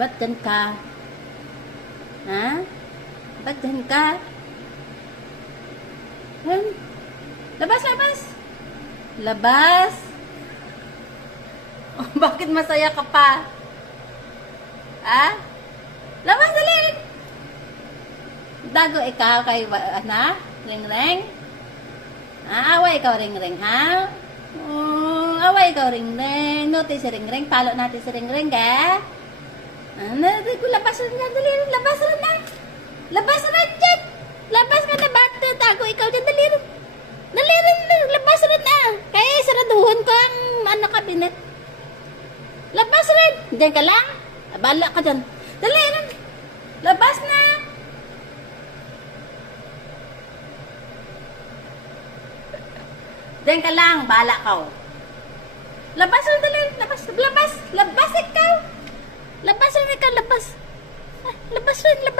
Ba't dyan ka? Ha? Ba't dyan ka? Yan. Labas, labas! Labas! Oh, bakit masaya ka pa? Ha? Labas, dali! Dago ikaw kay, Ring-ring? Away ikaw, Ring-ring, ha? Away ikaw, Ring-ring. Notice si Ring-ring. Palo natin si Ring-ring, ha? Labas na, dali. Labas na. Labas na dyan. Labas ka na, bata. Tago ikaw dyan, dali. Dali rin, labas na. Kaya saraduhan ko ang kabinet. Labas rin. Diyan ka lang. Abala ka dyan. Dali rin. Labas na. Diyan ka lang. Bala ka. Labas rin, dali. Labas. Labas. Labas ikaw. Labas rin ikaw. Labas. Labas rin. Labas.